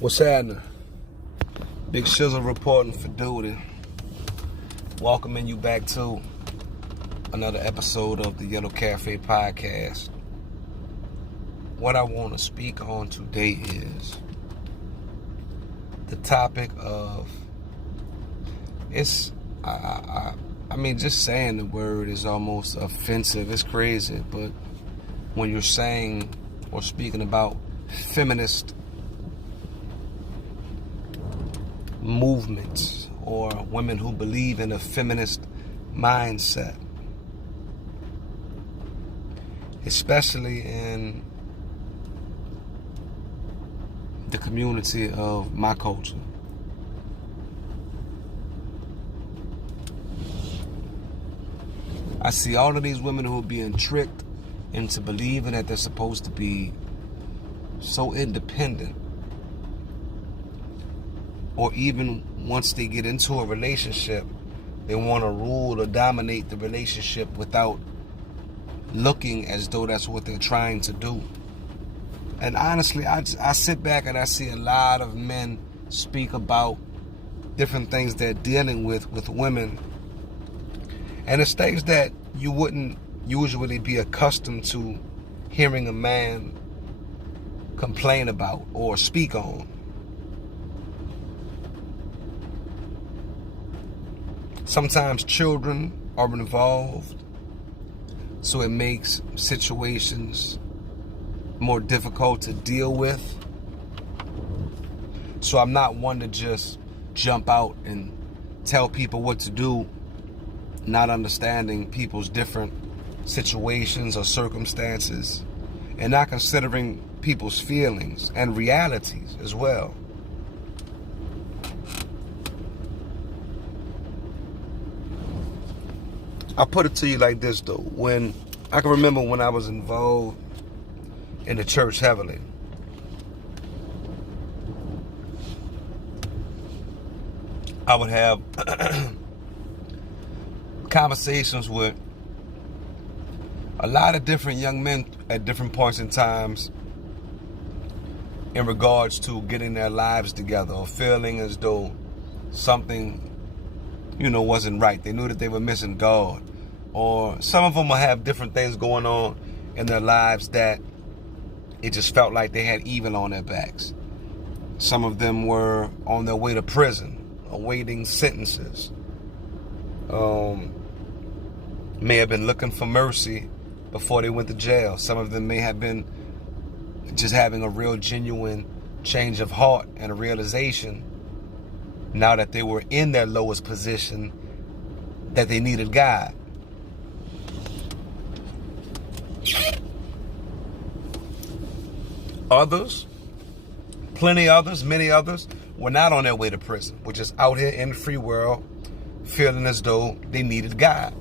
What's happening? Big Shizzle reporting for duty. Welcoming you back to another episode of the Yellow Cafe podcast. What I want to speak on today is the topic of I mean, just saying the word is almost offensive. It's crazy, but when you're saying or speaking about feminist movements or women who believe in a feminist mindset, especially in the community of my culture. I see all of these women who are being tricked into believing that they're supposed to be so independent, or even once they get into a relationship, they want to rule or dominate the relationship without looking as though that's what they're trying to do. And honestly, I sit back and I see a lot of men speak about different things they're dealing with women. And it's things that you wouldn't usually be accustomed to hearing a man complain about or speak on. Sometimes children are involved, so it makes situations more difficult to deal with. So I'm not one to just jump out and tell people what to do, not understanding people's different situations or circumstances, and not considering people's feelings and realities as well. I'll put it to you like this, though. I can remember when I was involved in the church heavily, I would have conversations with a lot of different young men at different points in times in regards to getting their lives together or feeling as though something, wasn't right. They knew that they were missing God. Or some of them will have different things going on in their lives that it just felt like they had evil on their backs. Some of them were on their way to prison, awaiting sentences. May have been looking for mercy before they went to jail. Some of them may have been just having a real genuine change of heart and a realization, now that they were in their lowest position, that they needed God. Others, many others, were not on their way to prison, were just out here in the free world, feeling as though they needed God.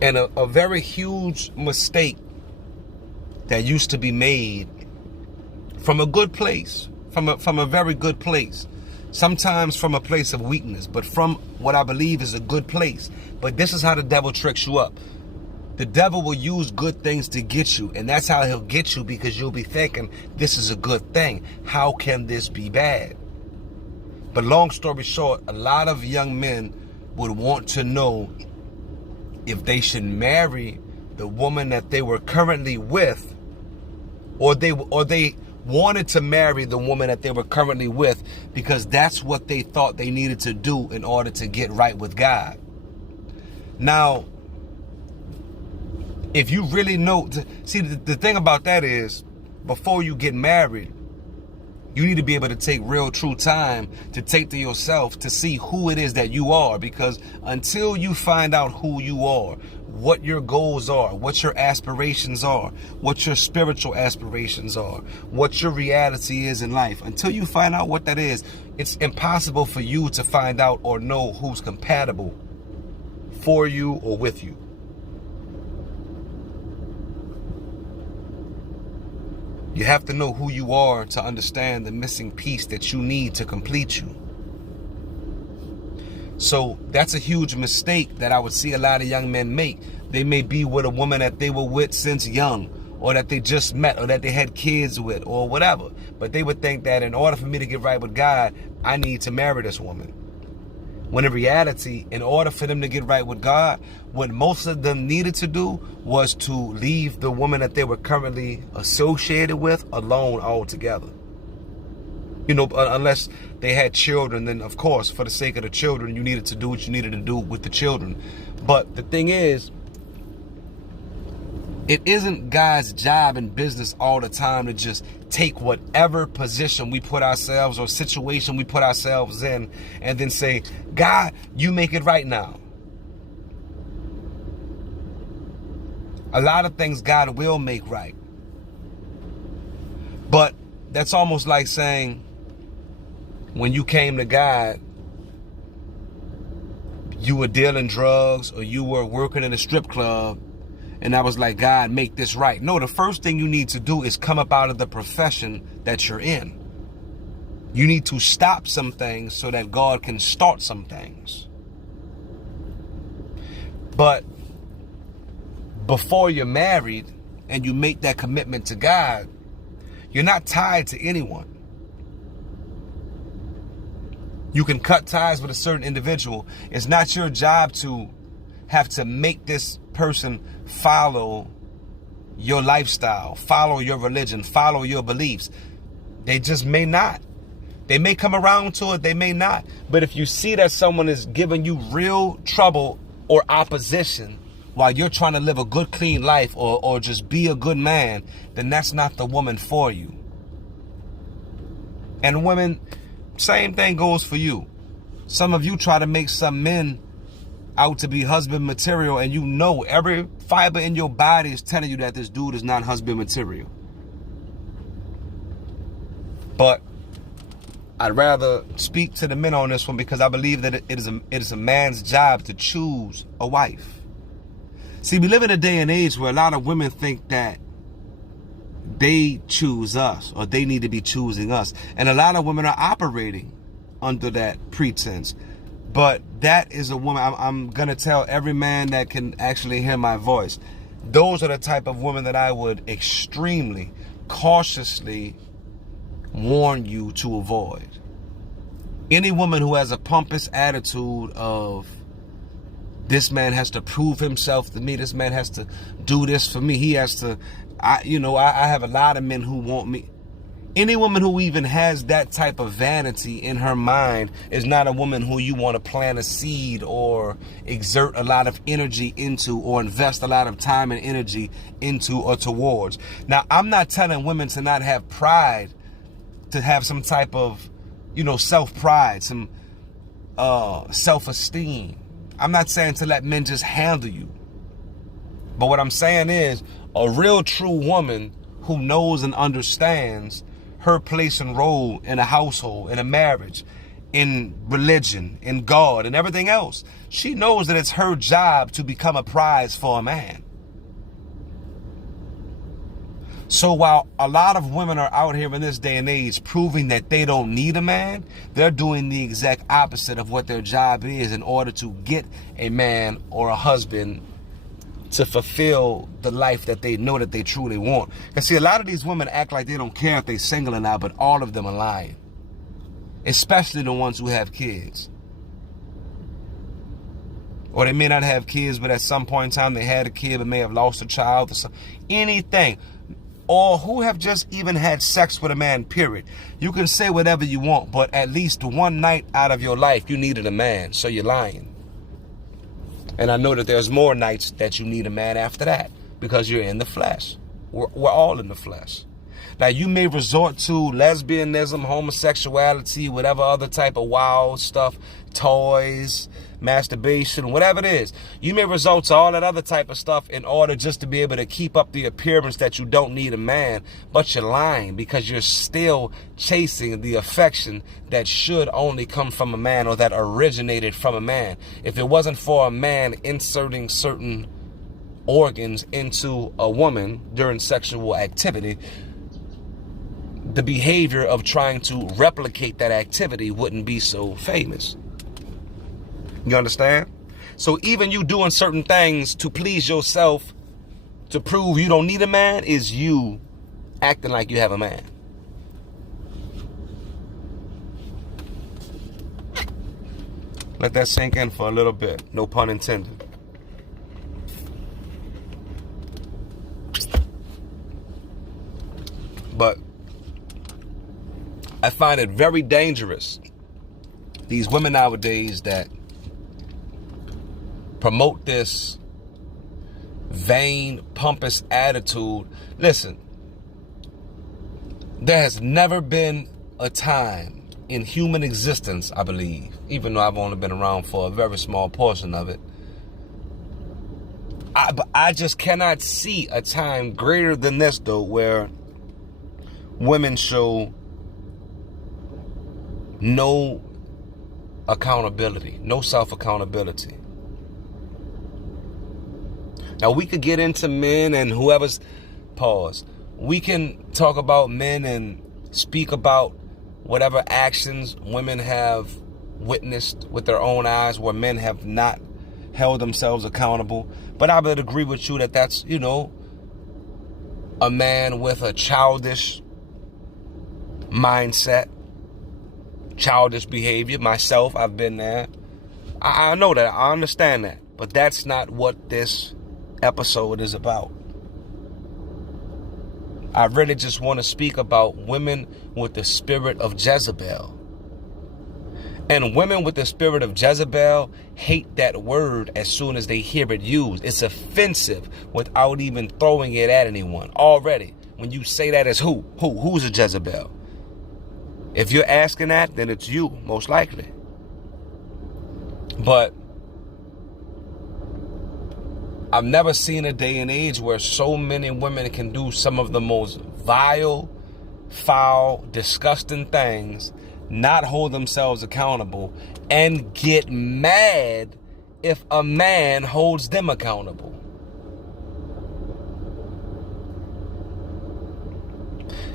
And a very huge mistake that used to be made from a good place, from a very good place, sometimes from a place of weakness, but from what I believe is a good place. But this is how the devil tricks you up. The devil will use good things to get you, and that's how he'll get you, because you'll be thinking, this is a good thing. How can this be bad? But long story short, a lot of young men would want to know if they should marry the woman that they were currently with, or they wanted to marry the woman that they were currently with because that's what they thought they needed to do in order to get right with God. Now, if you really know, see, the thing about that is, before you get married, you need to be able to take real true time to take to yourself to see who it is that you are. Because until you find out who you are, what your goals are, what your aspirations are, what your spiritual aspirations are, what your reality is in life, until you find out what that is, it's impossible for you to find out or know who's compatible for you or with you. You have to know who you are to understand the missing piece that you need to complete you. So that's a huge mistake that I would see a lot of young men make. They may be with a woman that they were with since young, or that they just met, or that they had kids with, or whatever. But they would think that in order for me to get right with God, I need to marry this woman. When in reality, in order for them to get right with God, what most of them needed to do was to leave the woman that they were currently associated with alone altogether. You know, unless they had children, then of course, for the sake of the children, you needed to do what you needed to do with the children. But the thing is, it isn't God's job in business all the time to just take whatever position we put ourselves or situation we put ourselves in and then say, God, you make it right now. A lot of things God will make right. But that's almost like saying, when you came to God, you were dealing drugs or you were working in a strip club, and I was like, God, make this right. No, the first thing you need to do is come up out of the profession that you're in. You need to stop some things so that God can start some things. But before you're married and you make that commitment to God, you're not tied to anyone. You can cut ties with a certain individual. It's not your job to have to make this person follow your lifestyle, follow your religion, follow your beliefs. They just may not. They may come around to it, they may not. But if you see that someone is giving you real trouble or opposition while you're trying to live a good, clean life or just be a good man, then that's not the woman for you. And women, same thing goes for you. Some of you try to make some men out to be husband material, and you know every fiber in your body is telling you that this dude is not husband material. But I'd rather speak to the men on this one, because I believe that it is a man's job to choose a wife. See, we live in a day and age where a lot of women think that they choose us, or they need to be choosing us. And a lot of women are operating under that pretense. But that is a woman, I'm going to tell every man that can actually hear my voice, those are the type of women that I would extremely cautiously warn you to avoid. Any woman who has a pompous attitude of, this man has to prove himself to me, this man has to do this for me, he has to, I have a lot of men who want me. Any woman who even has that type of vanity in her mind is not a woman who you want to plant a seed or exert a lot of energy into, or invest a lot of time and energy into or towards. Now, I'm not telling women to not have pride, to have some type of, self-pride, some self-esteem. I'm not saying to let men just handle you. But what I'm saying is, a real true woman who knows and understands her place and role in a household, in a marriage, in religion, in God, and everything else, she knows that it's her job to become a prize for a man. So while a lot of women are out here in this day and age proving that they don't need a man, they're doing the exact opposite of what their job is in order to get a man or a husband to fulfill the life that they know that they truly want. And see, a lot of these women act like they don't care if they're single or not, but all of them are lying. Especially the ones who have kids. Or they may not have kids, but at some point in time they had a kid but may have lost a child or something. Anything. Or who have just even had sex with a man, period. You can say whatever you want, but at least one night out of your life you needed a man, so you're lying. And I know that there's more nights that you need a man after that, because you're in the flesh. We're all in the flesh. Now, you may resort to lesbianism, homosexuality, whatever other type of wild stuff, toys, masturbation, whatever it is. You may resort to all that other type of stuff in order just to be able to keep up the appearance that you don't need a man, but you're lying, because you're still chasing the affection that should only come from a man, or that originated from a man. If it wasn't for a man inserting certain organs into a woman during sexual activity, the behavior of trying to replicate that activity wouldn't be so famous. You understand? So even you doing certain things to please yourself, to prove you don't need a man is you acting like you have a man. Let that sink in for a little bit. No pun intended. But I find it very dangerous, these women nowadays that promote this vain, pompous attitude. Listen, there has never been a time in human existence, I believe, even though I've only been around for a very small portion of it, I just cannot see a time greater than this, though, where women show no accountability, no self-accountability. Now, we could get into men and whoever's, pause. We can talk about men and speak about whatever actions women have witnessed with their own eyes where men have not held themselves accountable. But I would agree with you that that's, a man with a childish mindset, childish behavior. Myself, I've been there. I know that. I understand that. But that's not what this episode is about. I really just want to speak about women with the spirit of Jezebel. And women with the spirit of Jezebel hate that word as soon as they hear it used. It's offensive without even throwing it at anyone. Already, when you say that, as who's a Jezebel? If you're asking that, then it's you, most likely. But I've never seen a day and age where so many women can do some of the most vile, foul, disgusting things, not hold themselves accountable, and get mad if a man holds them accountable.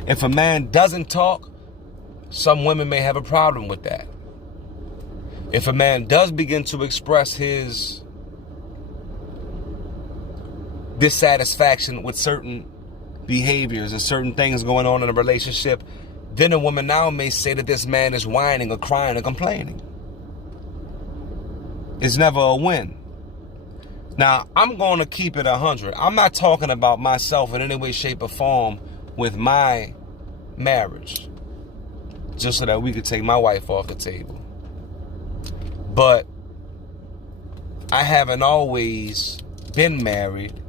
If a man doesn't talk, some women may have a problem with that. If a man does begin to express his dissatisfaction with certain behaviors and certain things going on in a relationship, then a woman now may say that this man is whining or crying or complaining. It's never a win. Now, I'm going to keep it 100. I'm not talking about myself in any way, shape, or form with my marriage, just so that we could take my wife off the table. But I haven't always been married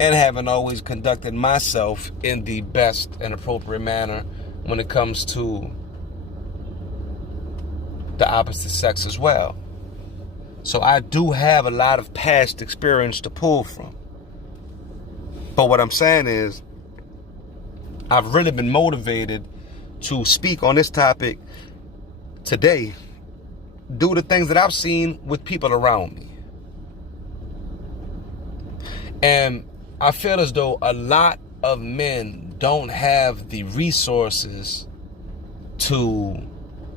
and haven't always conducted myself in the best and appropriate manner when it comes to the opposite sex as well. So I do have a lot of past experience to pull from. But what I'm saying is, I've really been motivated to speak on this topic today due to things that I've seen with people around me. And I feel as though a lot of men don't have the resources to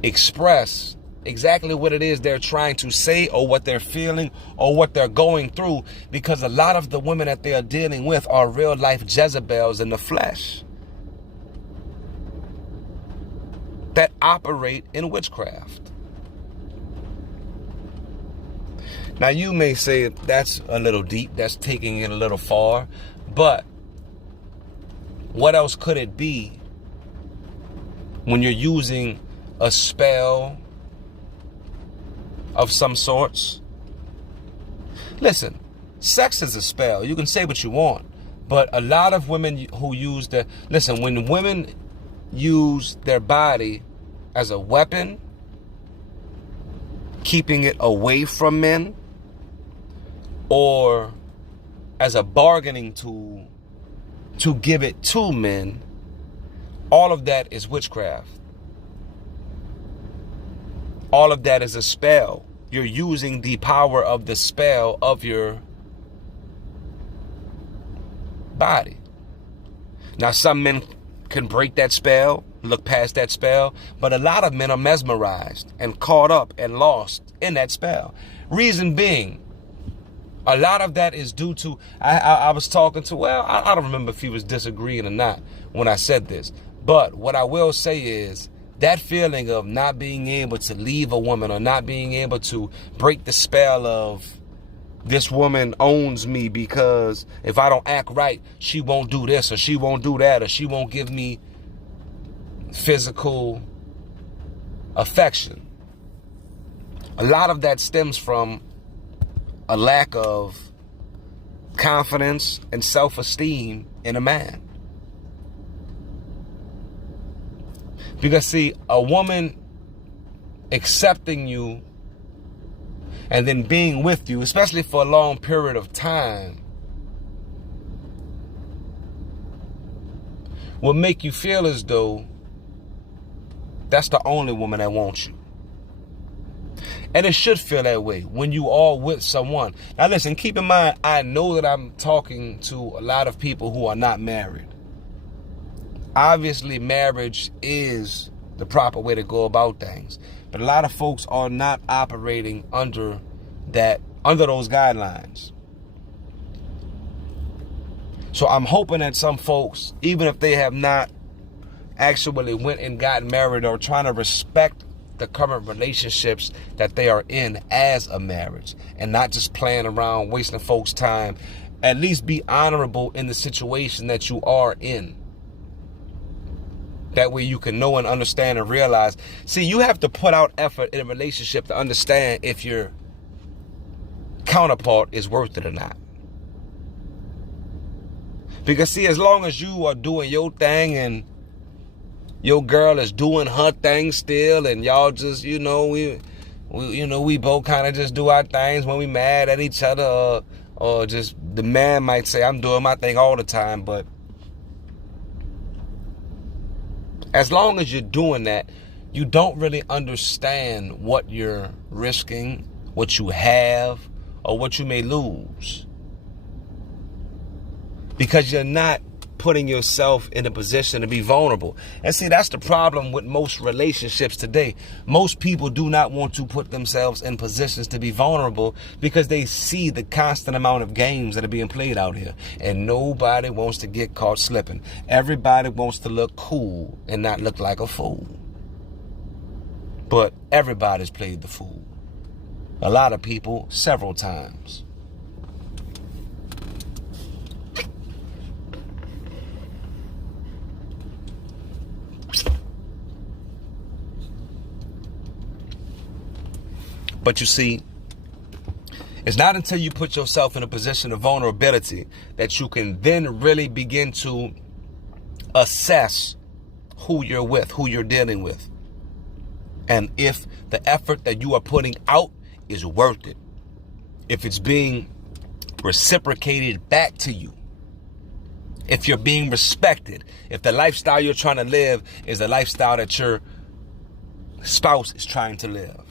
express exactly what it is they're trying to say or what they're feeling or what they're going through, because a lot of the women that they are dealing with are real life Jezebels in the flesh that operate in witchcraft. Now, you may say that's a little deep, that's taking it a little far, but what else could it be when you're using a spell of some sorts? Listen, sex is a spell. You can say what you want, but a lot of women who use when women use their body as a weapon, keeping it away from men, or as a bargaining tool to give it to men, all of that is witchcraft. All of that is a spell. You're using the power of the spell of your body. Now, some men can break that spell, look past that spell, but a lot of men are mesmerized and caught up and lost in that spell. Reason being, A lot of that is due to, I was talking to, well, I don't remember if he was disagreeing or not when I said this. But what I will say is that feeling of not being able to leave a woman or not being able to break the spell of this woman owns me because if I don't act right, she won't do this or she won't do that or she won't give me physical affection. A lot of that stems from a lack of confidence and self-esteem in a man. Because see, a woman accepting you and then being with you, especially for a long period of time, will make you feel as though that's the only woman that wants you. And it should feel that way when you are with someone. Now listen, keep in mind, I know that I'm talking to a lot of people who are not married. Obviously, marriage is the proper way to go about things. But a lot of folks are not operating under those guidelines. So I'm hoping that some folks, even if they have not actually went and got married, or trying to respect the current relationships that they are in as a marriage and not just playing around, wasting folks' time, at least be honorable in the situation that you are in. That way you can know and understand and realize. See, you have to put out effort in a relationship to understand if your counterpart is worth it or not. Because see, as long as you are doing your thing and your girl is doing her thing still, and y'all just, we both kind of just do our things when we mad at each other, or just the man might say, I'm doing my thing all the time, but as long as you're doing that, you don't really understand what you're risking, what you have, or what you may lose. Because you're not putting yourself in a position to be vulnerable. And see, that's the problem with most relationships today. Most people do not want to put themselves in positions to be vulnerable because they see the constant amount of games that are being played out here. And nobody wants to get caught slipping. Everybody wants to look cool and not look like a fool. But everybody's played the fool. A lot of people several times. But you see, it's not until you put yourself in a position of vulnerability that you can then really begin to assess who you're with, who you're dealing with, and if the effort that you are putting out is worth it, if it's being reciprocated back to you, if you're being respected, if the lifestyle you're trying to live is the lifestyle that your spouse is trying to live.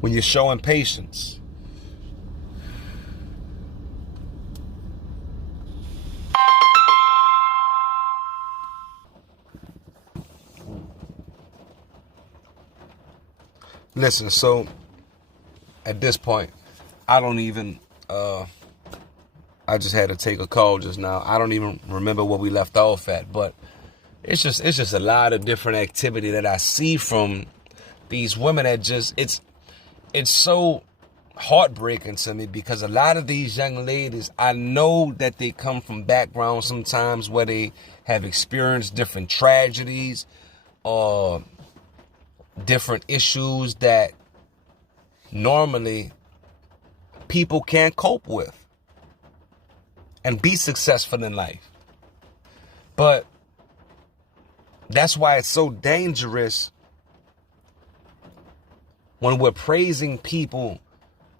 When you're showing patience, listen, so at this point, I don't even, I just had to take a call just now. I don't even remember where we left off at, but it's just a lot of different activity that I see from these women that just, it's so heartbreaking to me, because a lot of these young ladies, I know that they come from backgrounds sometimes where they have experienced different tragedies or different issues that normally people can't cope with and be successful in life. But that's why it's so dangerous when we're praising people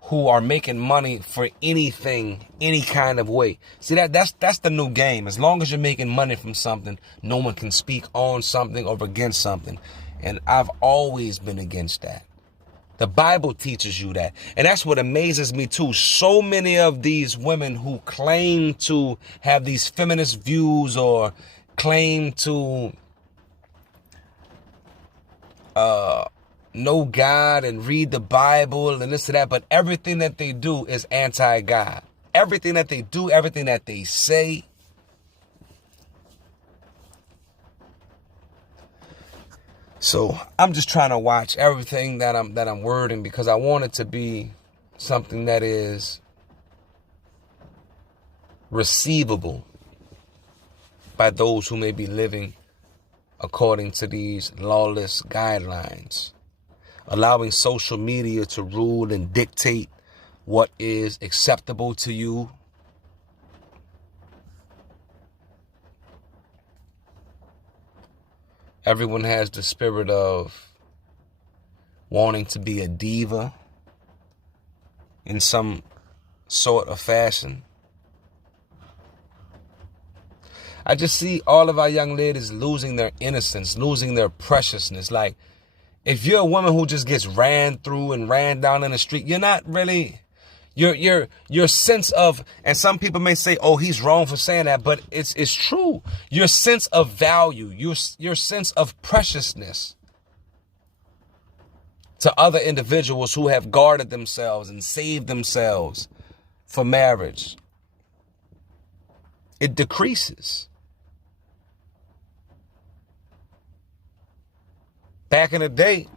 who are making money for anything, any kind of way. See, that's the new game. As long as you're making money from something, no one can speak on something or against something. And I've always been against that. The Bible teaches you that. And that's what amazes me too. So many of these women who claim to have these feminist views or claim to know God and read the Bible and this and that, but everything that they do is anti-God. Everything that they do, everything that they say. So I'm just trying to watch everything that I'm wording, because I want it to be something that is receivable by those who may be living according to these lawless guidelines, allowing social media to rule and dictate what is acceptable to you. Everyone has the spirit of wanting to be a diva in some sort of fashion. I just see all of our young ladies losing their innocence, losing their preciousness. Like, if you're a woman who just gets ran through and ran down in the street, you're not really, your sense of, and some people may say, oh, he's wrong for saying that, but it's true. Your sense of value, your sense of preciousness to other individuals who have guarded themselves and saved themselves for marriage, it decreases. Back in the day,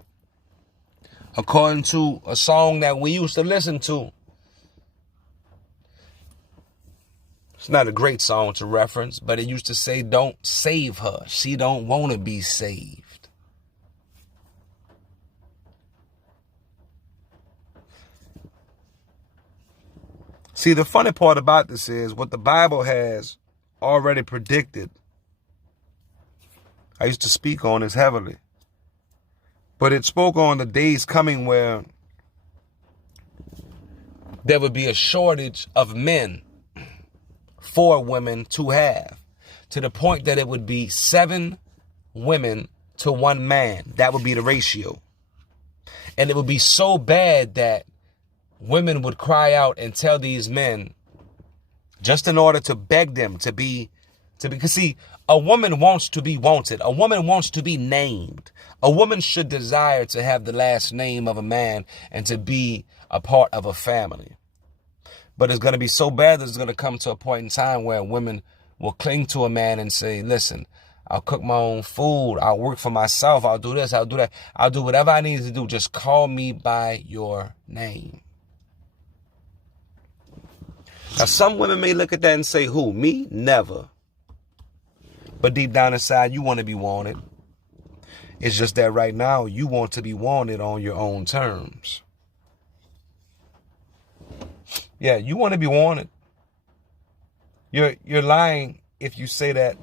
according to a song that we used to listen to, it's not a great song to reference, but it used to say, don't save her. She don't want to be saved. See, the funny part about this is what the Bible has already predicted. I used to speak on this heavily. But it spoke on the days coming where there would be a shortage of men for women to have, to the point that it would be 7 women to 1 man. That would be the ratio. And it would be so bad that women would cry out and tell these men, just in order to beg them to be, because see, a woman wants to be wanted. A woman wants to be named. A woman should desire to have the last name of a man and to be a part of a family. But it's going to be so bad that it's going to come to a point in time where women will cling to a man and say, listen, I'll cook my own food. I'll work for myself. I'll do this. I'll do that. I'll do whatever I need to do. Just call me by your name. Now, some women may look at that and say, who? Me? Never. But deep down inside, you want to be wanted. It's just that right now, you want to be wanted on your own terms. Yeah, you want to be wanted. You're lying if you say that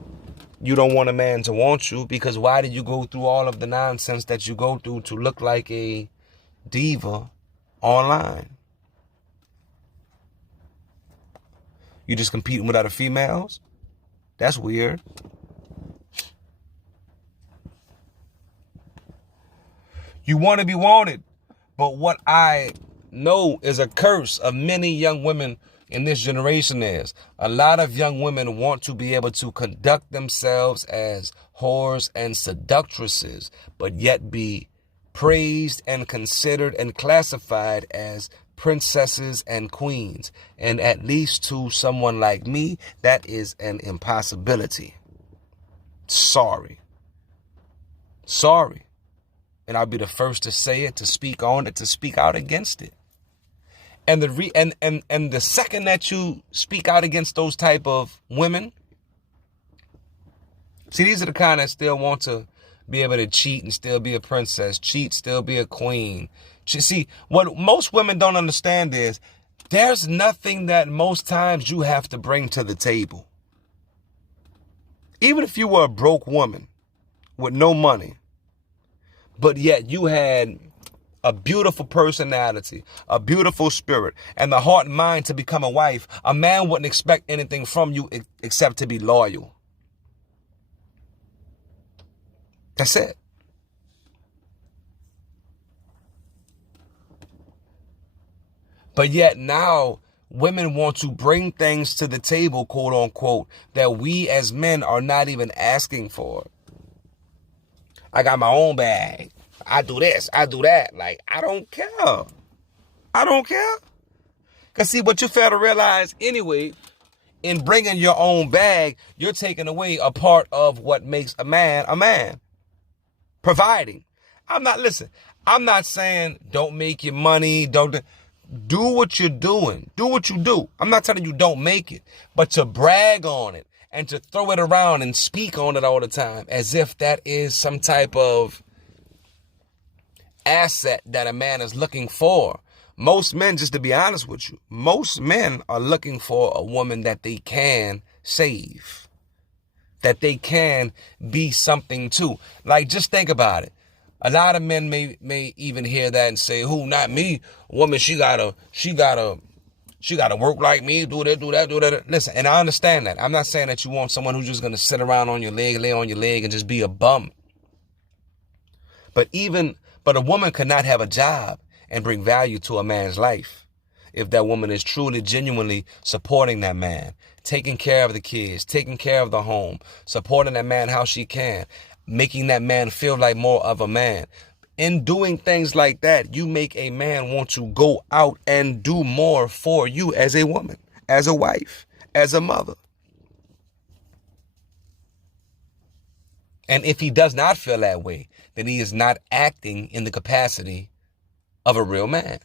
you don't want a man to want you, because why did you go through all of the nonsense that you go through to look like a diva online? You just competing with other females? That's weird. You want to be wanted. But what I know is a curse of many young women in this generation is a lot of young women want to be able to conduct themselves as whores and seductresses, but yet be praised and considered and classified as princesses and queens. And at least to someone like me, that is an impossibility. Sorry. And I'll be the first to say it, to speak on it, to speak out against it. And the second that you speak out against those type of women, see, these are the kind that still want to be able to cheat and still be a princess, cheat, still be a queen. See, what most women don't understand is there's nothing that most times you have to bring to the table. Even if you were a broke woman with no money, but yet you had a beautiful personality, a beautiful spirit, and the heart and mind to become a wife, a man wouldn't expect anything from you except to be loyal. That's it. But yet now women want to bring things to the table, quote unquote, that we as men are not even asking for. I got my own bag. I do this, I do that. Like, I don't care. I don't care. Because see, what you fail to realize anyway, in bringing your own bag, you're taking away a part of what makes a man a man. Providing. I'm not saying don't make your money, don't do what you're doing. Do what you do. I'm not telling you don't make it, but to brag on it and to throw it around and speak on it all the time as if that is some type of asset that a man is looking for. Most men, just to be honest with you, most men are looking for a woman that they can save, that they can be something to. Like, just think about it. A lot of men may even hear that and say, "Who? Not me. A woman, she gotta work like me, do that. Listen, and I understand that. I'm not saying that you want someone who's just gonna sit around on your leg, lay on your leg, and just be a bum. But a woman could not have a job and bring value to a man's life if that woman is truly, genuinely supporting that man, taking care of the kids, taking care of the home, supporting that man how she can, making that man feel like more of a man. In doing things like that, you make a man want to go out and do more for you as a woman, as a wife, as a mother. And if he does not feel that way, then he is not acting in the capacity of a real man.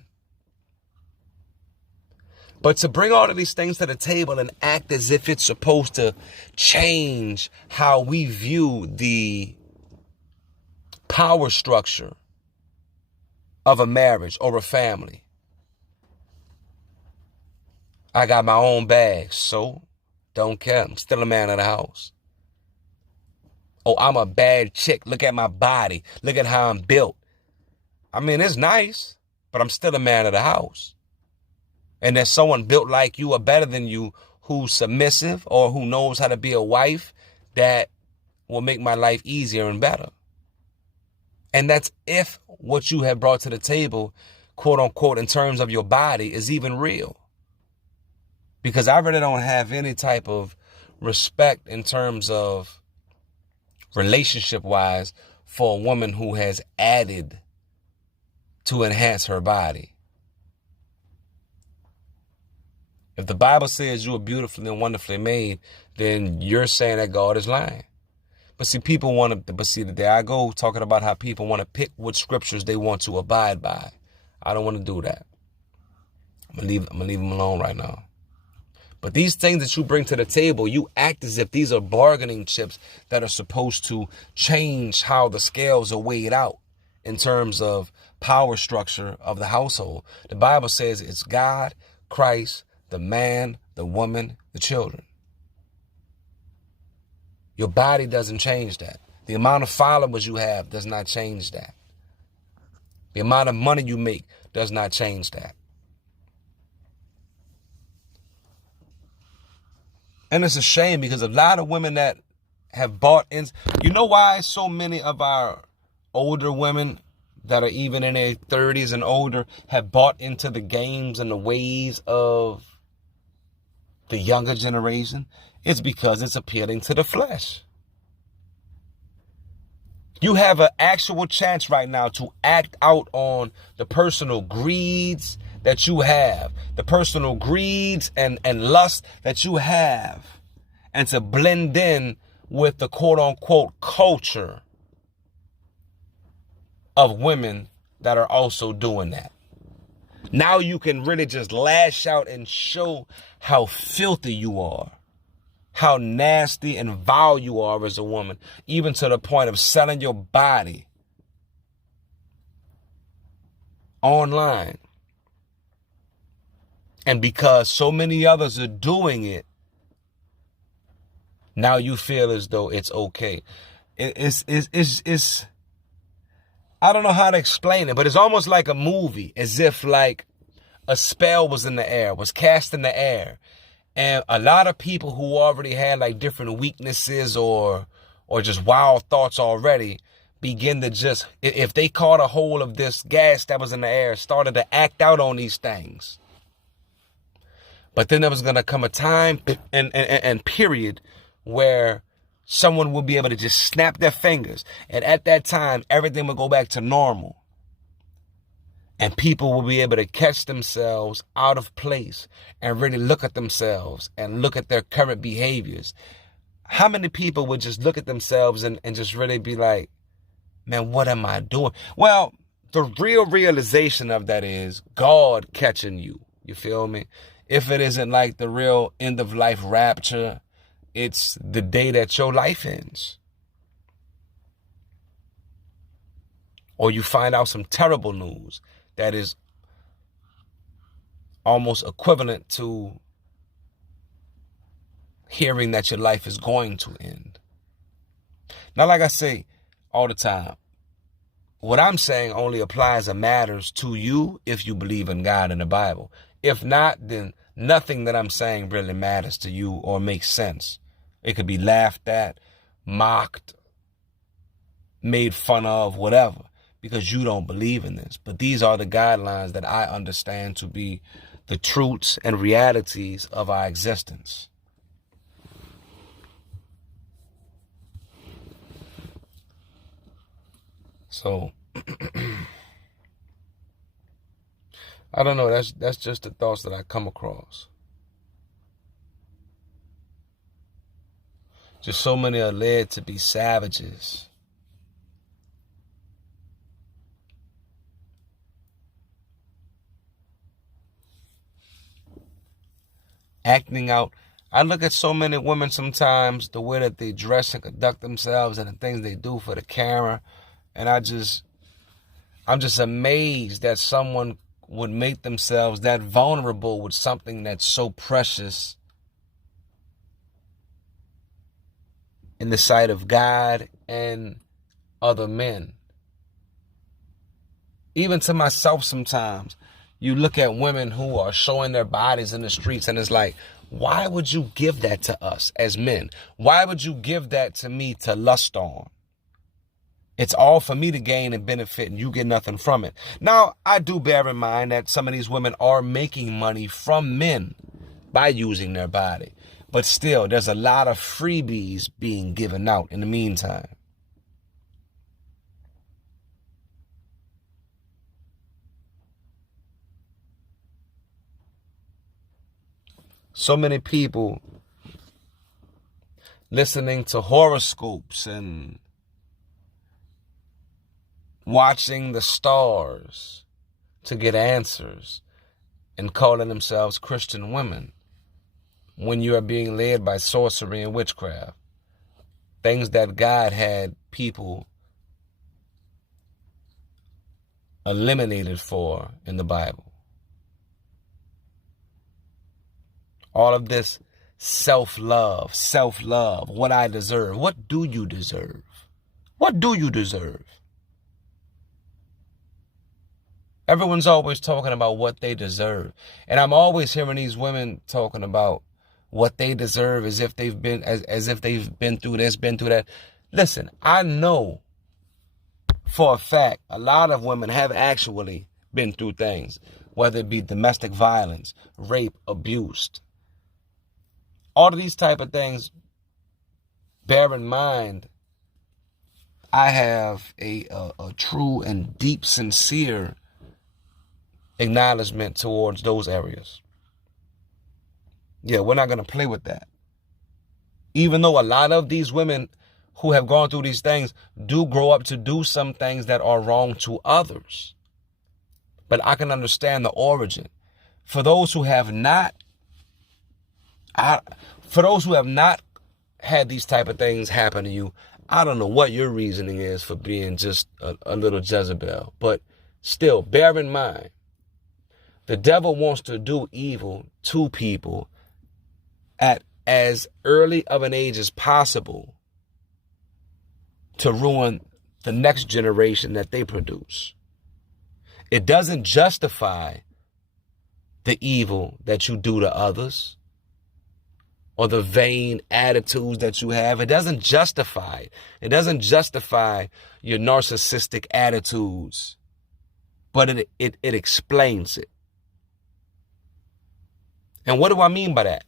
But to bring all of these things to the table and act as if it's supposed to change how we view the power structure of a marriage or a family. I got my own bag, so don't care. I'm still a man of the house. Oh, I'm a bad chick. Look at my body. Look at how I'm built. I mean, it's nice, but I'm still a man of the house. And there's someone built like you or better than you who's submissive or who knows how to be a wife that will make my life easier and better. And that's if what you have brought to the table, quote unquote, in terms of your body is even real. Because I really don't have any type of respect in terms of relationship wise for a woman who has added to enhance her body. If the Bible says you are beautifully and wonderfully made, then you're saying that God is lying. But see, there I go talking about how people want to pick what scriptures they want to abide by. I don't want to do that. I'm gonna leave them alone right now. But these things that you bring to the table, you act as if these are bargaining chips that are supposed to change how the scales are weighed out in terms of power structure of the household. The Bible says it's God, Christ, the man, the woman, the children. Your body doesn't change that. The amount of followers you have does not change that. The amount of money you make does not change that. And it's a shame because a lot of women that have bought in, you know why so many of our older women that are even in their 30s and older have bought into the games and the ways of the younger generation? It's because it's appealing to the flesh. You have an actual chance right now to act out on the personal greeds that you have, the personal greeds and lust that you have, and to blend in with the quote unquote culture of women that are also doing that. Now you can really just lash out and show how filthy you are, how nasty and vile you are as a woman, even to the point of selling your body online. And because so many others are doing it, now you feel as though it's okay. It's I don't know how to explain it, but it's almost like a movie, as if like a spell was in the air, was cast in the air. And a lot of people who already had like different weaknesses or just wild thoughts already begin to just, if they caught a hold of this gas that was in the air, started to act out on these things. But then there was going to come a time and period where someone will be able to just snap their fingers. And at that time, everything will go back to normal. And people will be able to catch themselves out of place and really look at themselves and look at their current behaviors. How many people would just look at themselves and just really be like, man, what am I doing? Well, the real realization of that is God catching you. You feel me? If it isn't like the real end of life rapture, it's the day that your life ends. Or you find out some terrible news that is almost equivalent to hearing that your life is going to end. Now, like I say all the time, what I'm saying only applies and matters to you if you believe in God and the Bible. If not, then nothing that I'm saying really matters to you or makes sense. It could be laughed at, mocked, made fun of, whatever, because you don't believe in this. But these are the guidelines that I understand to be the truths and realities of our existence. So, I don't know. That's just the thoughts that I come across. Just so many are led to be savages. Acting out. I look at so many women sometimes, the way that they dress and conduct themselves and the things they do for the camera. And I'm just amazed that someone would make themselves that vulnerable with something that's so precious in the sight of God and other men. Even to myself sometimes, you look at women who are showing their bodies in the streets and it's like, why would you give that to us as men? Why would you give that to me to lust on? It's all for me to gain and benefit and you get nothing from it. Now, I do bear in mind that some of these women are making money from men by using their body. But still, there's a lot of freebies being given out in the meantime. So many people listening to horoscopes and watching the stars to get answers and calling themselves Christian women when you are being led by sorcery and witchcraft. Things that God had people eliminated for in the Bible. All of this self-love, what I deserve. What do you deserve? What do you deserve? Everyone's always talking about what they deserve. And I'm always hearing these women talking about what they deserve as if they've been as if they've been through this, been through that. Listen, I know for a fact a lot of women have actually been through things, whether it be domestic violence, rape, abuse. All of these type of things, bear in mind, I have a true and deep, sincere acknowledgement towards those areas. Yeah, we're not going to play with that. Even though a lot of these women who have gone through these things do grow up to do some things that are wrong to others. But I can understand the origin. For those who have not, had these type of things happen to you, I don't know what your reasoning is for being just a little Jezebel. But still, bear in mind, the devil wants to do evil to people at as early of an age as possible to ruin the next generation that they produce. It doesn't justify the evil that you do to others or the vain attitudes that you have. It doesn't justify it. It doesn't justify your narcissistic attitudes, but it explains it. And what do I mean by that?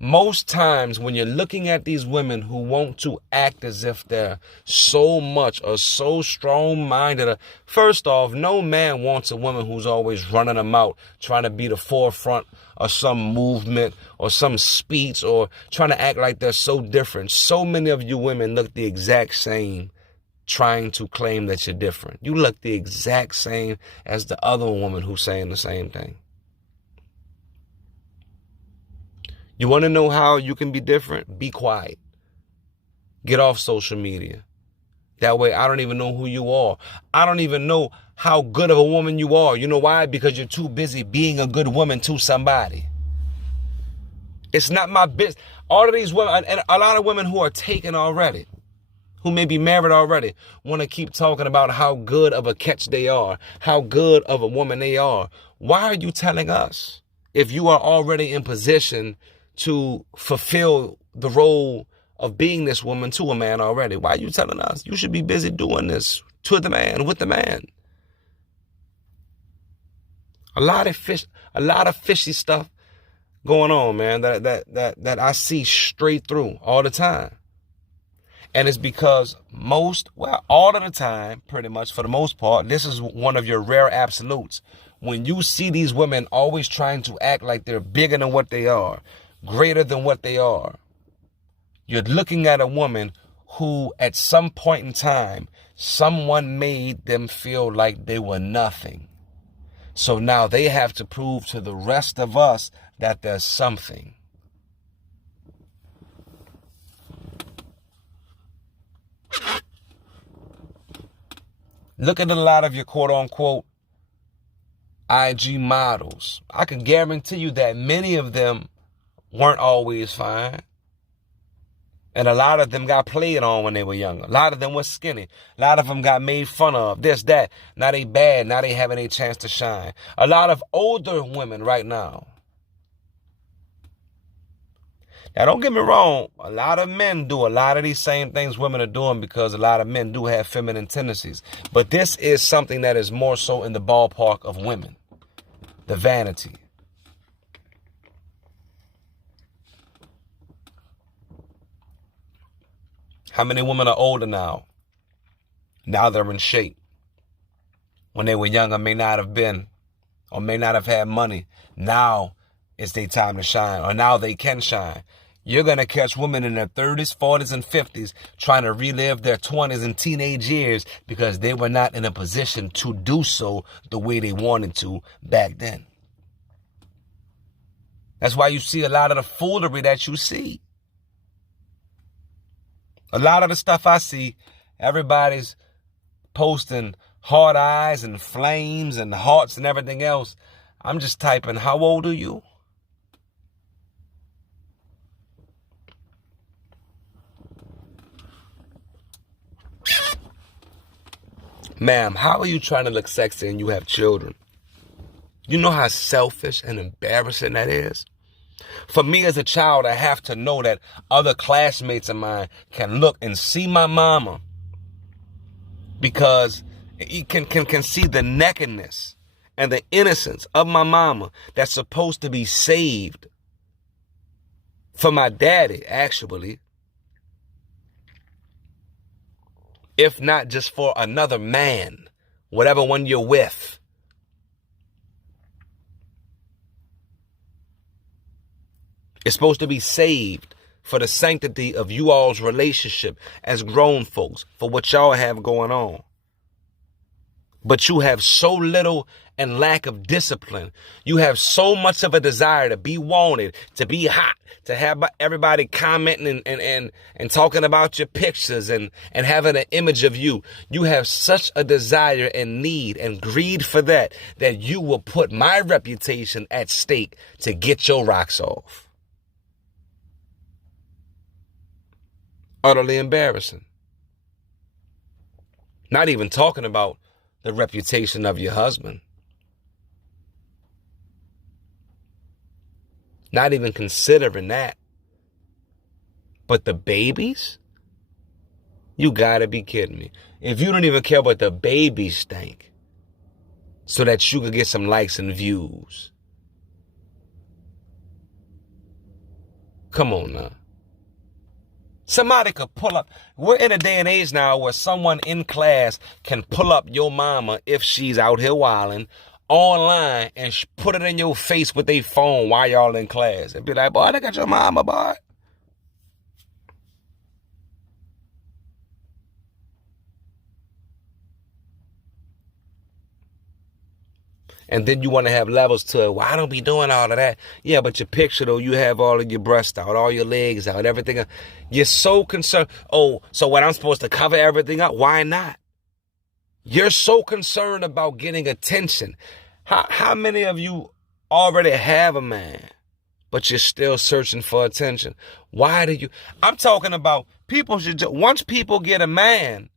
Most times when you're looking at these women who want to act as if they're so much or so strong-minded, first off, no man wants a woman who's always running them out, trying to be the forefront of some movement or some speech or trying to act like they're so different. So many of you women look the exact same, trying to claim that you're different. You look the exact same as the other woman who's saying the same thing. You want to know how you can be different? Be quiet. Get off social media. That way I don't even know who you are. I don't even know how good of a woman you are. You know why? Because you're too busy being a good woman to somebody. It's not my business. All of these women, and a lot of women who are taken already, who may be married already, want to keep talking about how good of a catch they are, how good of a woman they are. Why are you telling us if you are already in position to fulfill the role of being this woman to a man already? Why are you telling us? You should be busy doing this to the man, with the man. A lot of fishy stuff going on, man, that I see straight through all the time. And it's because all of the time, pretty much for the most part, this is one of your rare absolutes. When you see these women always trying to act like they're bigger than what they are, greater than what they are, you're looking at a woman who at some point in time, someone made them feel like they were nothing. So now they have to prove to the rest of us that there's something. Look at a lot of your quote unquote IG models. I can guarantee you that many of them weren't always fine. And a lot of them got played on when they were younger. A lot of them were skinny. A lot of them got made fun of. This, that. Now they bad. Now they having a chance to shine. A lot of older women right now. Now don't get me wrong. A lot of men do a lot of these same things women are doing because a lot of men do have feminine tendencies. But this is something that is more so in the ballpark of women. The vanity. How many women are older now? Now they're in shape. When they were younger, may not have been, or may not have had money. Now it's their time to shine, or now they can shine. You're going to catch women in their 30s, 40s, and 50s trying to relive their 20s and teenage years because they were not in a position to do so the way they wanted to back then. That's why you see a lot of the foolery that you see. A lot of the stuff I see, everybody's posting hard eyes and flames and hearts and everything else. I'm just typing, how old are you? Ma'am, how are you trying to look sexy and you have children? You know how selfish and embarrassing that is? For me as a child, I have to know that other classmates of mine can look and see my mama because you can see the nakedness and the innocence of my mama that's supposed to be saved for my daddy, actually, if not just for another man, whatever one you're with. It's supposed to be saved for the sanctity of you all's relationship as grown folks, for what y'all have going on. But you have so little and lack of discipline. You have so much of a desire to be wanted, to be hot, to have everybody commenting and talking about your pictures and having an image of you. You have such a desire and need and greed for that you will put my reputation at stake to get your rocks off. Utterly embarrassing. Not even talking about the reputation of your husband. Not even considering that. But the babies? You gotta be kidding me. If you don't even care what the babies think, so that you could get some likes and views, Come on now. Somebody could pull up. We're in a day and age now where someone in class can pull up your mama if she's out here wilding online and put it in your face with their phone while y'all in class and be like, boy, they got your mama, boy. And then you want to have levels to it. Well, I don't be doing all of that. Yeah, but your picture, though, you have all of your breasts out, all your legs out, everything. You're so concerned. Oh, so what, I'm supposed to cover everything up? Why not? You're so concerned about getting attention. How many of you already have a man, but you're still searching for attention? Why do you? I'm talking about people should, once people get a man,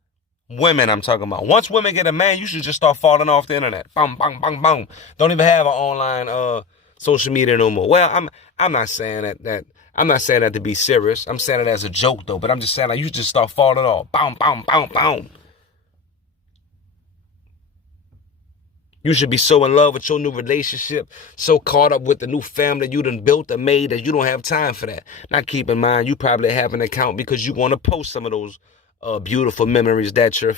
women I'm talking about. Once women get a man, you should just start falling off the internet. Bang, bang, bang, bang. Don't even have an online social media no more. Well, I'm not saying that I'm not saying that to be serious. I'm saying it as a joke though. But I'm just saying like you just start falling off. Bang, bang, bang, bang. You should be so in love with your new relationship, so caught up with the new family you done built or made that you don't have time for that. Now keep in mind, you probably have an account because you want to post some of those beautiful memories that you're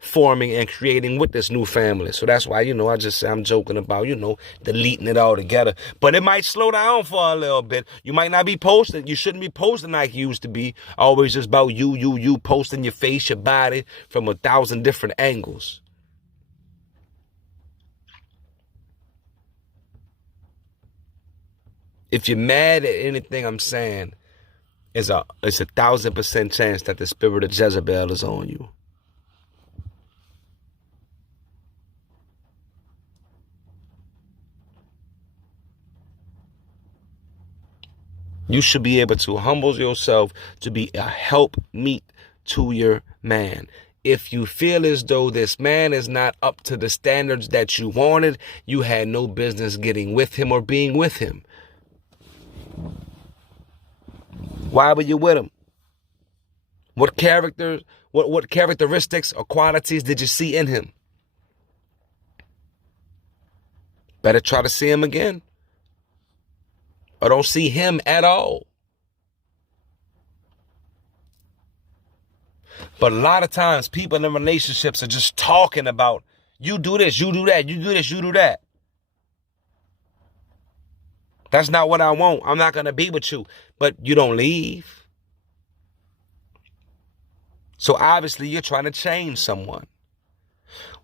forming and creating with this new family. So that's why, I just say I'm joking about, deleting it all together. But it might slow down for a little bit. You might not be posting. You shouldn't be posting like you used to be. Always just about you posting your face, your body from 1,000 different angles. If you're mad at anything I'm saying, it's a 1,000% chance that the spirit of Jezebel is on you. You should be able to humble yourself to be a helpmeet to your man. If you feel as though this man is not up to the standards that you wanted, you had no business getting with him or being with him. Why were you with him? What characteristics or qualities did you see in him? Better try to see him again. Or don't see him at all. But a lot of times people in relationships are just talking about, you do this, you do that, you do this, you do that. That's not what I want. I'm not going to be with you. But you don't leave. So obviously you're trying to change someone.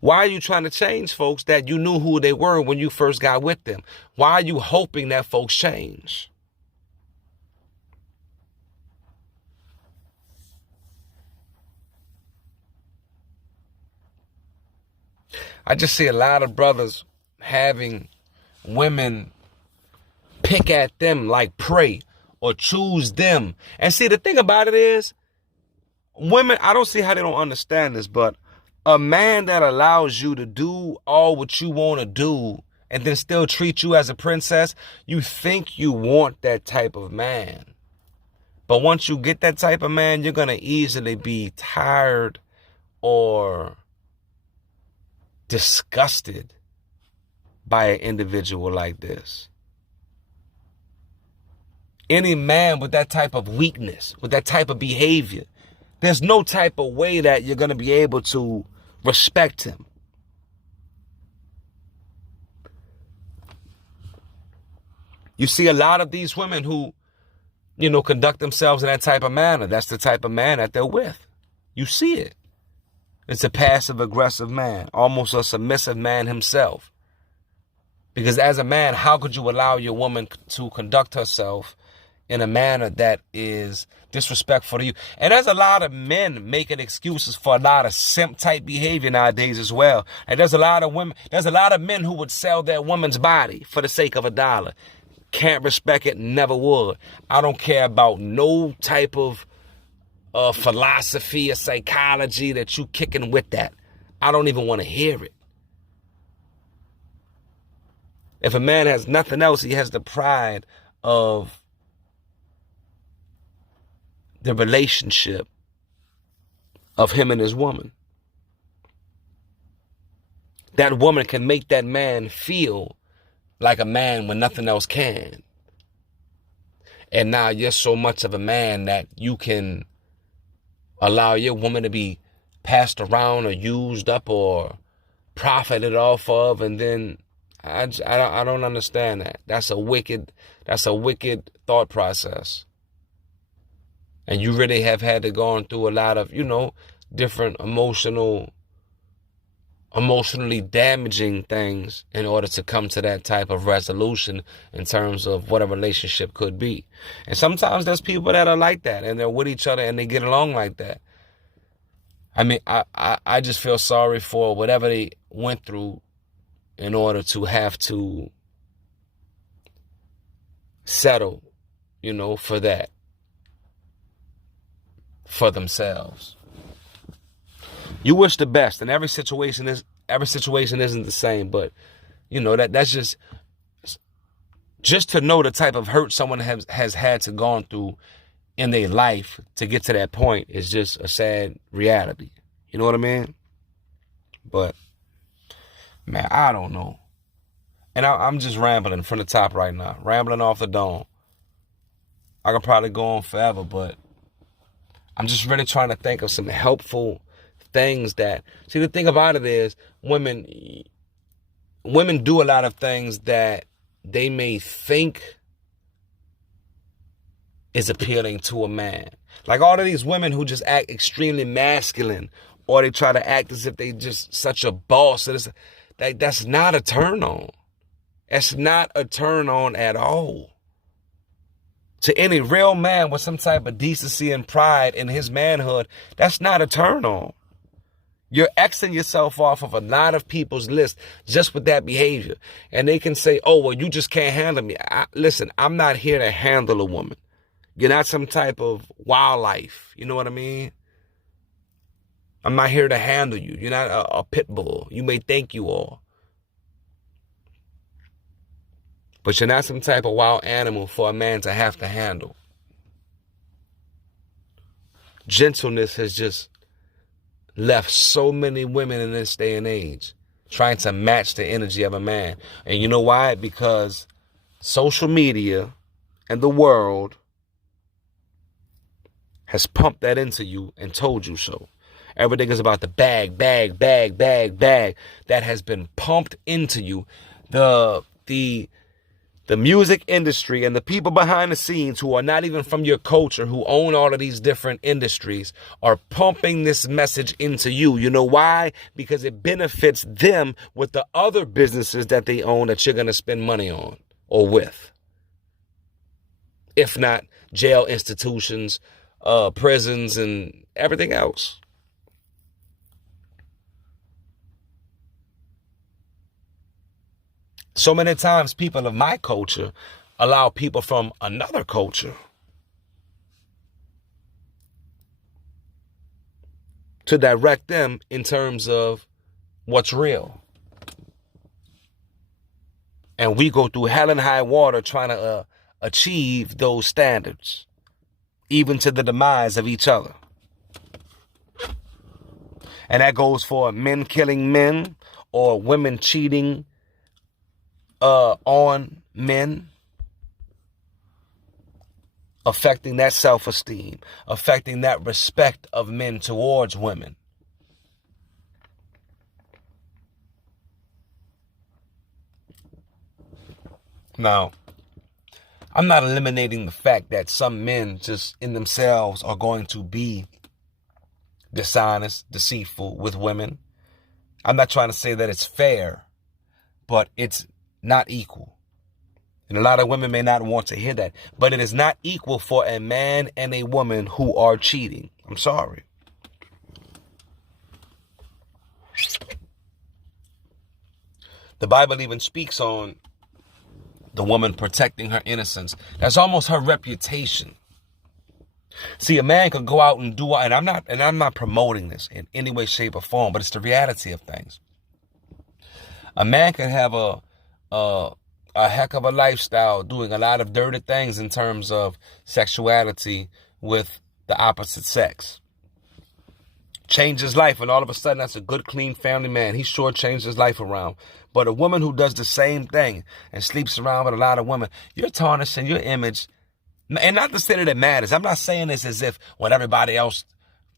Why are you trying to change folks that you knew who they were when you first got with them? Why are you hoping that folks change? I just see a lot of brothers having women pick at them like prey or choose them. And see, the thing about it is, women, I don't see how they don't understand this, but a man that allows you to do all what you want to do and then still treat you as a princess, you think you want that type of man. But once you get that type of man, you're going to easily be tired or disgusted by an individual like this. Any man with that type of weakness, with that type of behavior, there's no type of way that you're going to be able to respect him. You see a lot of these women who, conduct themselves in that type of manner. That's the type of man that they're with. You see it. It's a passive-aggressive man, almost a submissive man himself. Because as a man, how could you allow your woman to conduct herself in a manner that is disrespectful to you? And there's a lot of men making excuses for a lot of simp-type behavior nowadays as well. And there's a lot of men who would sell their woman's body for the sake of $1. Can't respect it, never would. I don't care about no type of philosophy or psychology that you kicking with that. I don't even want to hear it. If a man has nothing else, he has the pride of the relationship of him and his woman. That woman can make that man feel like a man when nothing else can. And now you're so much of a man that you can allow your woman to be passed around or used up or profited off of, and then I don't understand that. That's a wicked thought process. And you really have had to go through a lot of, different emotionally damaging things in order to come to that type of resolution in terms of what a relationship could be. And sometimes there's people that are like that, and they're with each other and they get along like that. I mean, I just feel sorry for whatever they went through in order to have to settle, for that, for themselves. You wish the best, and every situation isn't the same, but that's just to know the type of hurt someone has had to gone through in their life to get to that point is just a sad reality. You know what I mean? But man, I don't know. And I'm just rambling from the top right now, rambling off the dome. I could probably go on forever, but I'm just really trying to think of some helpful things that, see, the thing about it is women do a lot of things that they may think is appealing to a man. Like all of these women who just act extremely masculine, or they try to act as if they just such a boss. That's not a turn on. That's not a turn on at all. To any real man with some type of decency and pride in his manhood, that's not a turn on. You're Xing yourself off of a lot of people's list just with that behavior. And they can say, oh, well, you just can't handle me. Listen, I'm not here to handle a woman. You're not some type of wildlife. You know what I mean? I'm not here to handle you. You're not a pit bull. You may think you are. But you're not some type of wild animal for a man to have to handle. Gentleness has just left so many women in this day and age trying to match the energy of a man. And you know why? Because social media and the world has pumped that into you and told you so. Everything is about the bag. That has been pumped into you. The music industry and the people behind the scenes who are not even from your culture, who own all of these different industries, are pumping this message into you. You know why? Because it benefits them with the other businesses that they own that you're going to spend money on or with. If not jail institutions, prisons, and everything else. So many times people of my culture allow people from another culture to direct them in terms of what's real. And we go through hell and high water trying to achieve those standards, even to the demise of each other. And that goes for men killing men or women cheating on men, affecting that self-esteem, affecting that respect of men towards women. Now, I'm not eliminating the fact that some men just in themselves are going to be dishonest, deceitful with women. I'm not trying to say that it's fair, but it's not equal. And a lot of women may not want to hear that, but it is not equal for a man and a woman who are cheating. I'm sorry. The Bible even speaks on the woman protecting her innocence. That's almost her reputation. See, a man could go out and do, and I'm not promoting this in any way, shape, or form, but it's the reality of things. A man can have a heck of a lifestyle doing a lot of dirty things in terms of sexuality with the opposite sex. Change his life, and all of a sudden that's a good, clean family man. He sure changed his life around. But a woman who does the same thing and sleeps around with a lot of women, you're tarnishing your image And not to say that it matters. I'm not saying this as if what everybody else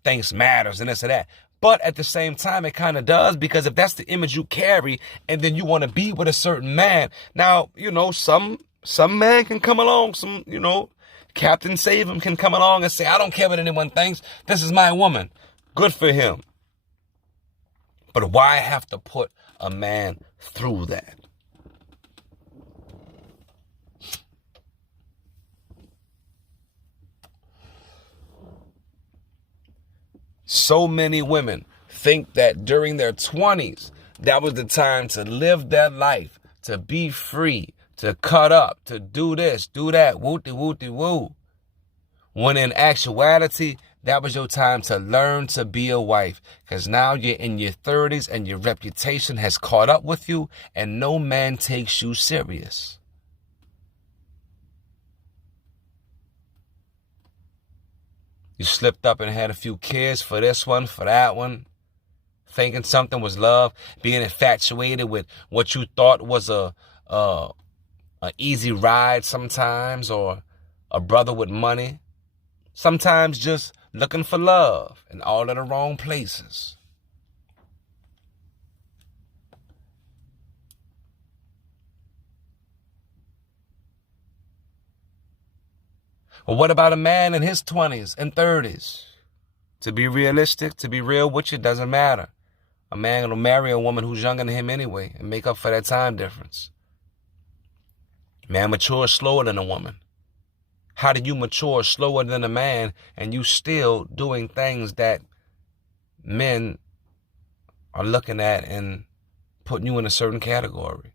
thinks matters and this and that. But at the same time, it kind of does, because if that's the image you carry and then you want to be with a certain man. Now, some man can come along, Captain Save him can come along and say, I don't care what anyone thinks. This is my woman. Good for him. But why have to put a man through that? So many women think that during their 20s, that was the time to live their life, to be free, to cut up, to do this, do that, woo-de-woo-de-woo. When in actuality, that was your time to learn to be a wife. Because now you're in your 30s and your reputation has caught up with you and no man takes you serious. You slipped up and had a few kids for this one, for that one, thinking something was love, being infatuated with what you thought was a easy ride sometimes, or a brother with money. Sometimes just looking for love in all of the wrong places. Well, what about a man in his 20s and 30s? To be realistic, to be real with you, doesn't matter. A man will marry a woman who's younger than him anyway and make up for that time difference. Man matures slower than a woman. How do you mature slower than a man and you still doing things that men are looking at and putting you in a certain category?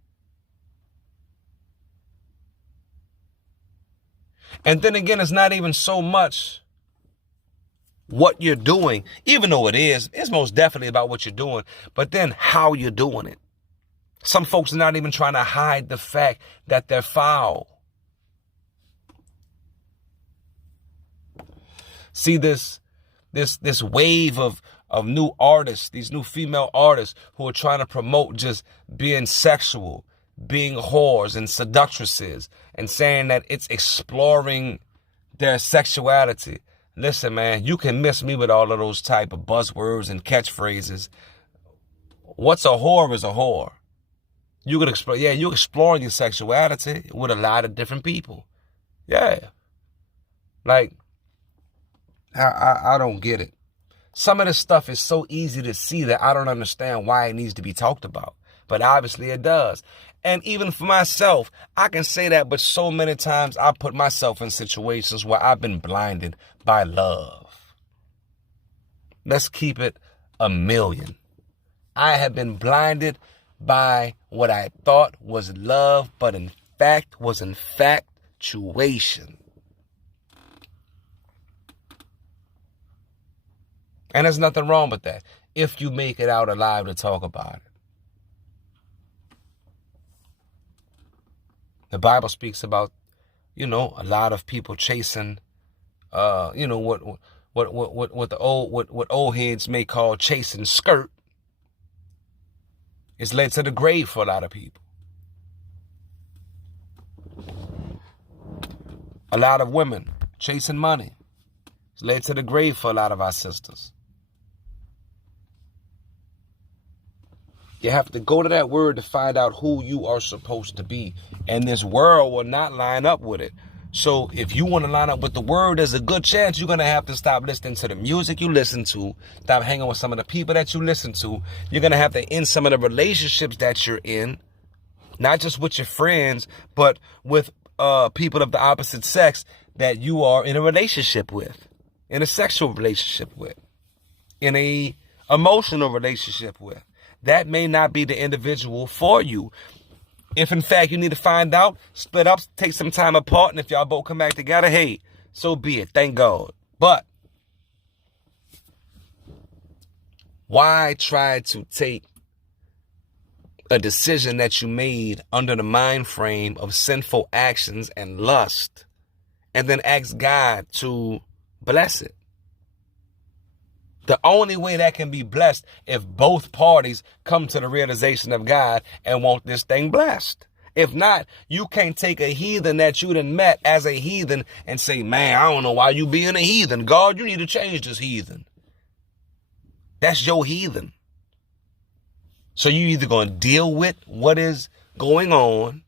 And then again, it's not even so much what you're doing, even though it's most definitely about what you're doing, but then how you're doing it. Some folks are not even trying to hide the fact that they're foul. See this wave of new artists, these new female artists who are trying to promote just being sexual, being whores and seductresses, and saying that it's exploring their sexuality. Listen, man, you can miss me with all of those type of buzzwords and catchphrases. What's a whore is a whore. You could explore, you're exploring your sexuality with a lot of different people. Yeah. Like, I don't get it. Some of this stuff is so easy to see that I don't understand why it needs to be talked about. But obviously it does. And even for myself, I can say that, but so many times I put myself in situations where I've been blinded by love. Let's keep it a million. I have been blinded by what I thought was love, but in fact was infatuation. And there's nothing wrong with that if you make it out alive to talk about it. The Bible speaks about, a lot of people chasing, what old heads may call chasing skirt. It's led to the grave for a lot of people. A lot of women chasing money. It's led to the grave for a lot of our sisters. You have to go to that word to find out who you are supposed to be. And this world will not line up with it. So if you want to line up with the word, there's a good chance you're going to have to stop listening to the music you listen to. Stop hanging with some of the people that you listen to. You're going to have to end some of the relationships that you're in. Not just with your friends, but with people of the opposite sex that you are in a relationship with. In a sexual relationship with. In a emotional relationship with. That may not be the individual for you. If in fact you need to find out, split up, take some time apart, and if y'all both come back together, hey, so be it. Thank God. But why try to take a decision that you made under the mind frame of sinful actions and lust and then ask God to bless it? The only way that can be blessed if both parties come to the realization of God and want this thing blessed. If not, you can't take a heathen that you done met as a heathen and say, man, I don't know why you being a heathen. God, you need to change this heathen. That's your heathen. So you either going to deal with what is going on,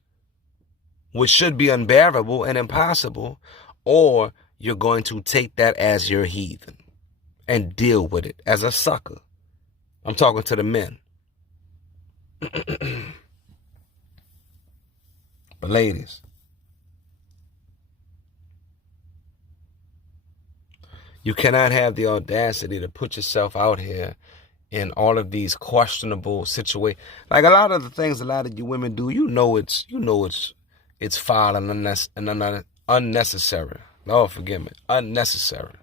which should be unbearable and impossible, or you're going to take that as your heathen and deal with it as a sucker. I'm talking to the men. But ladies, you cannot have the audacity to put yourself out here in all of these questionable situations. Like a lot of the things a lot of you women do, it's foul and unnecessary. Lord forgive me, unnecessary.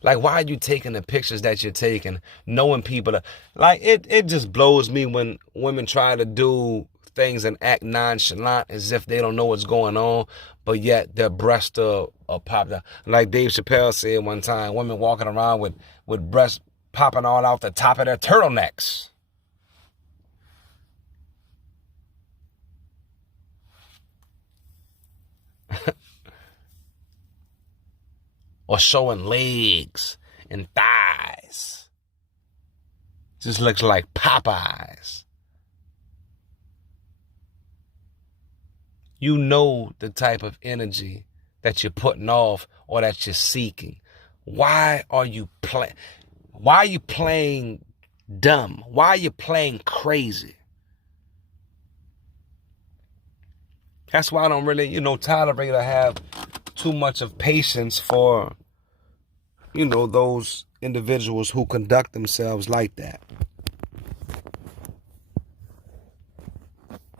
Like, why are you taking the pictures that you're taking, knowing people are, like, it just blows me when women try to do things and act nonchalant as if they don't know what's going on, but yet their breasts are popped out. Like Dave Chappelle said one time, women walking around with breasts popping all out the top of their turtlenecks. Or showing legs and thighs. Just looks like Popeyes. You know the type of energy that you're putting off or that you're seeking. Why are you playing dumb? Why are you playing crazy? That's why I don't really, tolerate or have too much of patience for, those individuals who conduct themselves like that.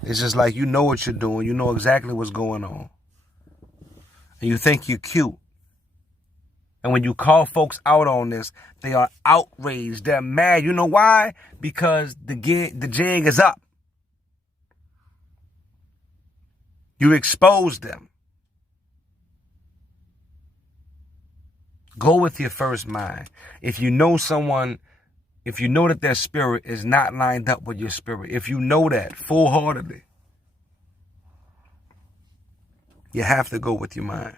It's just like, you know what you're doing. You know exactly what's going on. And you think you're cute. And when you call folks out on this, they are outraged. They're mad. You know why? Because the jig is up. You exposed them. Go with your first mind. If you know someone, if you know that their spirit is not lined up with your spirit, if you know that full-heartedly, you have to go with your mind.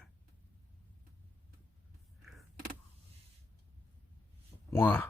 1.